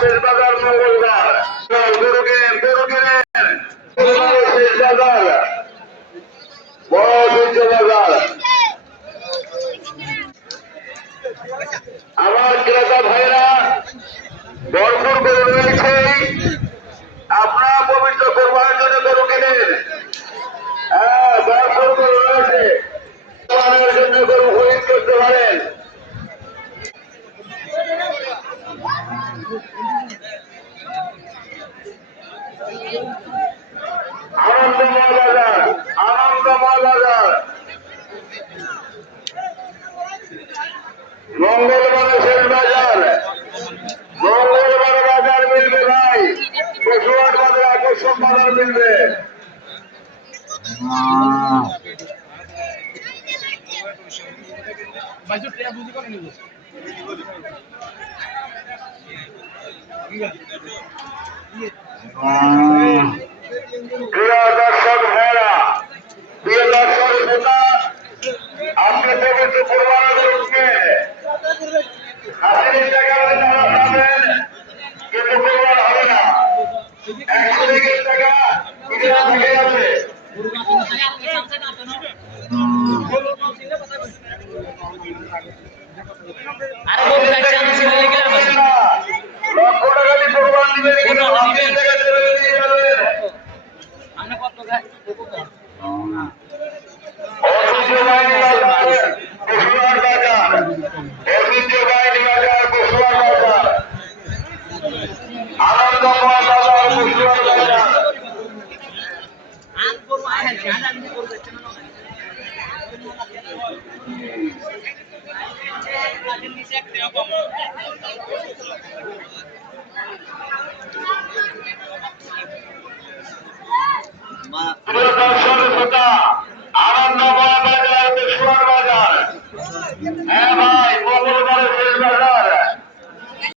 শেষ বাজার মঙ্গলবার শেষ বাজার বড় বাজার। আমার ক্রেতা ভাইরা ভরপুর করে রয়েছে। আপনারা পবিত্র কোরবানির জন্য গরু কেনেন। হ্যাঁ, ভরপুর করে রয়েছে। কোরবানির জন্য গরু খরিদ করতে পারেন। আনন্দময় বাজার, আনন্দময় বাজার। মঙ্গলবারে শেষ বাজার, মঙ্গলবারে বাজার মিলবে ভাই। পশুহাট বাজার আকর্ষণ বাজার মিলবে। প্রিয় দর্শক ভাইরা, প্রিয় দর্শক শ্রোতা, আপনি পবিত্র কোরবানির উঠবে 80 টাকা পাবেন, কিন্তু কোরবান হবে না। 120 টাকা ইকরা থেকে যাবে। লক্ষ টাকা দিয়ে কোরবান দিবেন, কিন্তু 80 টাকা দিয়ে যাবেন। ঐতিহ্যবাহী বাজার পশুহাট বাজার, ঐতিহ্যবাহী বাজার পশুহাট বাজার, আনন্দময় বাজার পশুহাট বাজার।